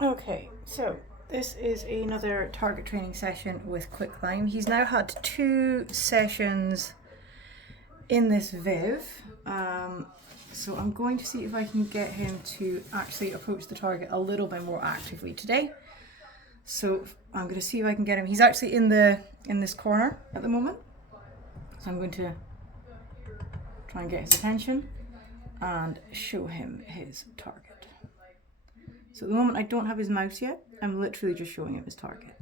Okay, so this is another target training session with Quicklime. He's now had 2 sessions in this Viv. So I'm going to see if I can get him to actually approach the target a little bit more actively today. So I'm going to see if I can get him. He's actually in this corner at the moment. So I'm going to try and get his attention and show him his target. So at the moment I don't have his mouse yet. I'm literally just showing him his target.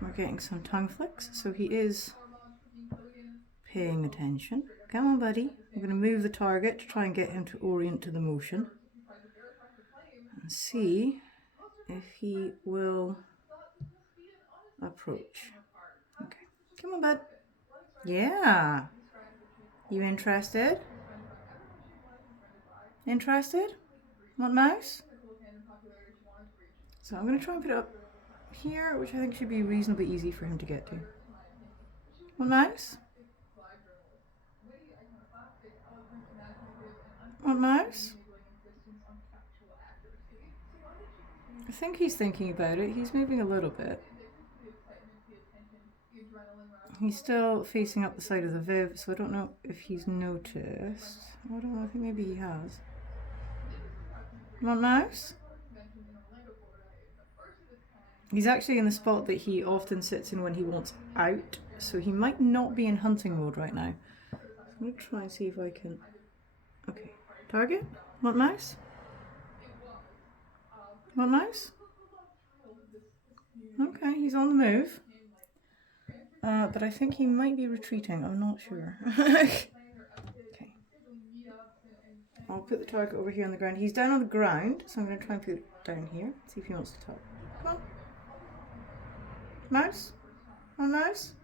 We're getting some tongue flicks, so he is paying attention. Come on, buddy. I'm going to move the target to try and get him to orient to the motion and see if he will approach. Okay. Come on, bud. Yeah. You interested? Interested? Want mouse? So I'm going to try and put it up here, which I think should be reasonably easy for him to get to. Want mouse? Want mouse? I think he's thinking about it. He's moving a little bit. He's still facing up the side of the Viv, so I don't know if he's noticed. I don't know, I think maybe he has. Want mouse? He's actually in the spot that he often sits in when he wants out, so he might not be in hunting mode right now. So I'm going to try and see if I can... Okay, target? Want mouse? Want mouse? Okay, he's on the move. But I think he might be retreating, I'm not sure. Okay. I'll put the target over here on the ground. He's down on the ground, so I'm going to try and put it down here. See if he wants to talk. Come on. Mouse? On mouse?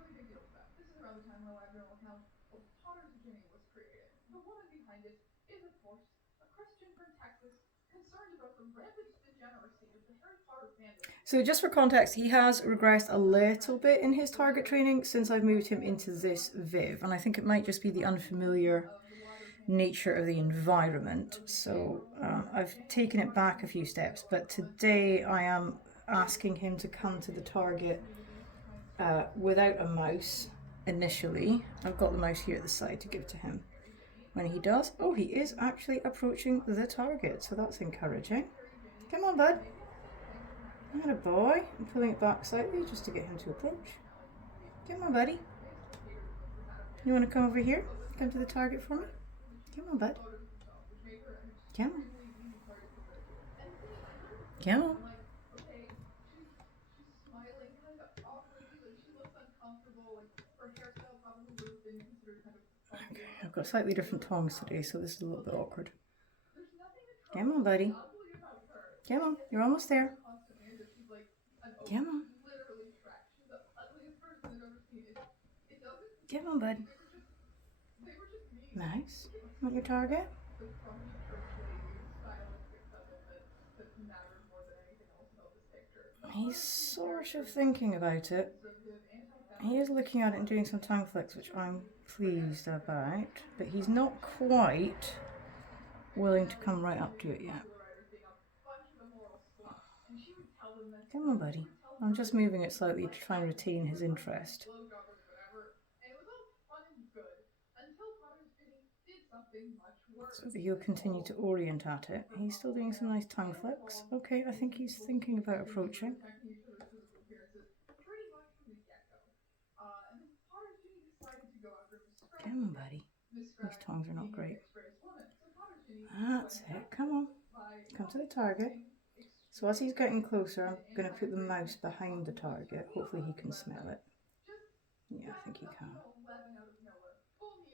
So just for context, he has regressed a little bit in his target training since I've moved him into this Viv, and I think it might just be the unfamiliar nature of the environment. So I've taken it back a few steps, but today I am asking him to come to the target without a mouse initially. I've got the mouse here at the side to give to him. When he does, oh, he is actually approaching the target, so that's encouraging. Come on, bud. Atta boy. I'm pulling it back slightly just to get him to approach. Come on, buddy. You want to come over here? Come to the target for me? Come on, bud. Come on. Come on. Okay, I've got slightly different tongs today, so this is a little bit awkward. Come on, buddy. Come on, you're almost there. Come on. Come on, bud. Nice. Want your target? He's sort of thinking about it. He is looking at it and doing some tongue flicks, which I'm pleased about, but he's not quite willing to come right up to it yet. Come on, buddy. I'm just moving it slightly to try and retain his interest. So that he'll continue to orient at it. He's still doing some nice tongue flicks. Okay, I think he's thinking about approaching. Come on, buddy. These tongs are not great. That's it. Come on. Come to the target. So as he's getting closer, I'm going to put the mouse behind the target. Hopefully he can smell it. Yeah, I think he can.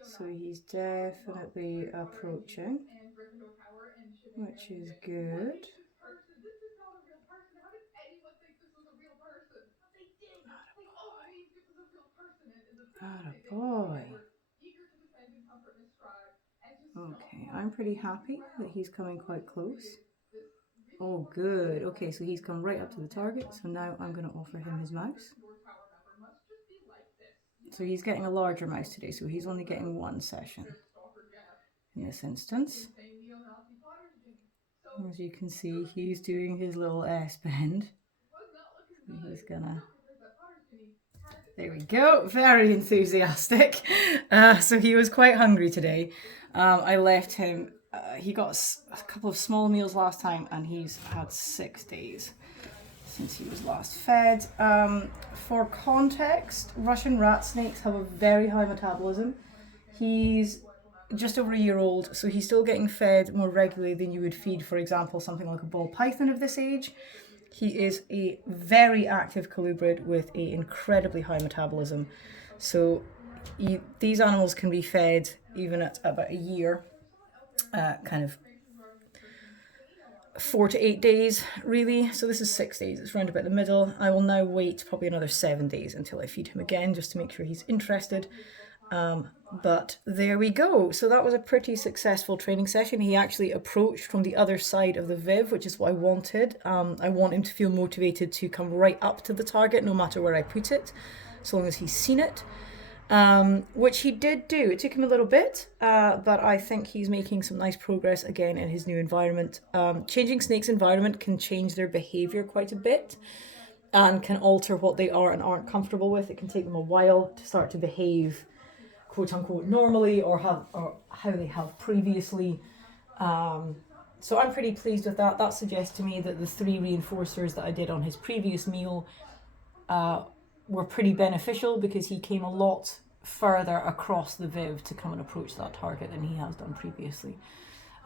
So he's definitely approaching, which is good. Atta boy. Okay, I'm pretty happy that he's coming quite close. Oh, good. Okay, so he's come right up to the target, so now I'm going to offer him his mouse. So he's getting a larger mouse today, so he's only getting 1 session in this instance. As you can see, he's doing his little S bend. He's gonna... There we go, very enthusiastic. So he was quite hungry today. I left him, he got a couple of small meals last time, and he's had 6 days since he was last fed. For context, Russian rat snakes have a very high metabolism. He's just over a year old, so he's still getting fed more regularly than you would feed, for example, something like a ball python of this age. He is a very active colubrid with an incredibly high metabolism. So these animals can be fed even at about a year, kind of 4 to 8 days, really. So this is 6 days. It's round about the middle. I will now wait probably another 7 days until I feed him again, just to make sure he's interested. But there we go. So that was a pretty successful training session. He actually approached from the other side of the viv, which is what I wanted. I want him to feel motivated to come right up to the target, no matter where I put it, so long as he's seen it. Which he did do. It took him a little bit, but I think he's making some nice progress again in his new environment. Changing snakes' environment can change their behavior quite a bit and can alter what they are and aren't comfortable with. It can take them a while to start to behave quote unquote normally or how they have previously. So I'm pretty pleased with that. That suggests to me that the 3 reinforcers that I did on his previous meal were pretty beneficial, because he came a lot further across the viv to come and approach that target than he has done previously.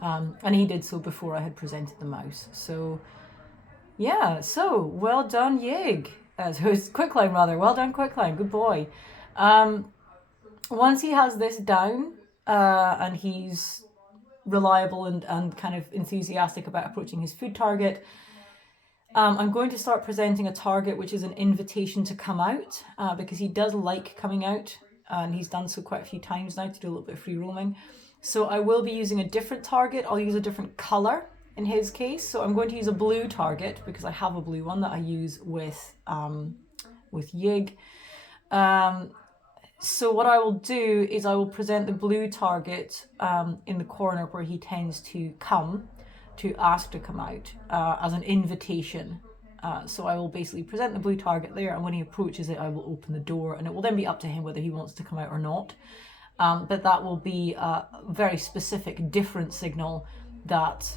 And he did so before I had presented the mouse. So yeah, so well done Yig. So it's Quicklime rather. Well done Quicklime, good boy. Once he has this down and he's reliable and kind of enthusiastic about approaching his food target, I'm going to start presenting a target which is an invitation to come out, because he does like coming out, and he's done so quite a few times now to do a little bit of free roaming. So I will be using a different target. I'll use a different colour in his case. So I'm going to use a blue target, because I have a blue one that I use with Yig. So what I will do is I will present the blue target in the corner where he tends to come, to ask to come out, as an invitation. So I will basically present the blue target there, and when he approaches it, I will open the door, and it will then be up to him whether he wants to come out or not. But that will be a very specific, different signal that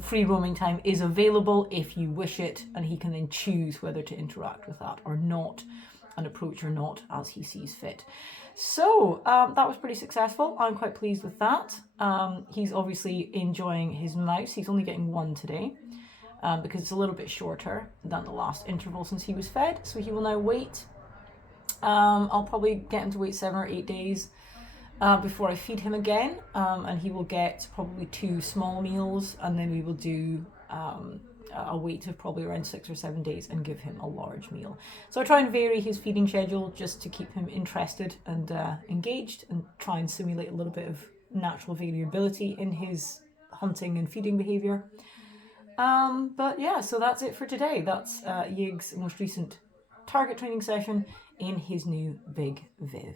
free roaming time is available if you wish it, and he can then choose whether to interact with that or not, and approach or not as he sees fit. So that was pretty successful. I'm quite pleased with that. He's obviously enjoying his mouse. He's only getting 1 today because it's a little bit shorter than the last interval since he was fed. So he will now wait. I'll probably get him to wait 7 or 8 days before I feed him again, and he will get probably 2 small meals, and then we will do a wait of probably around 6 or 7 days and give him a large meal. So I try and vary his feeding schedule just to keep him interested and engaged, and try and simulate a little bit of natural variability in his hunting and feeding behaviour. But yeah, so that's it for today. That's Yig's most recent target training session in his new big viv.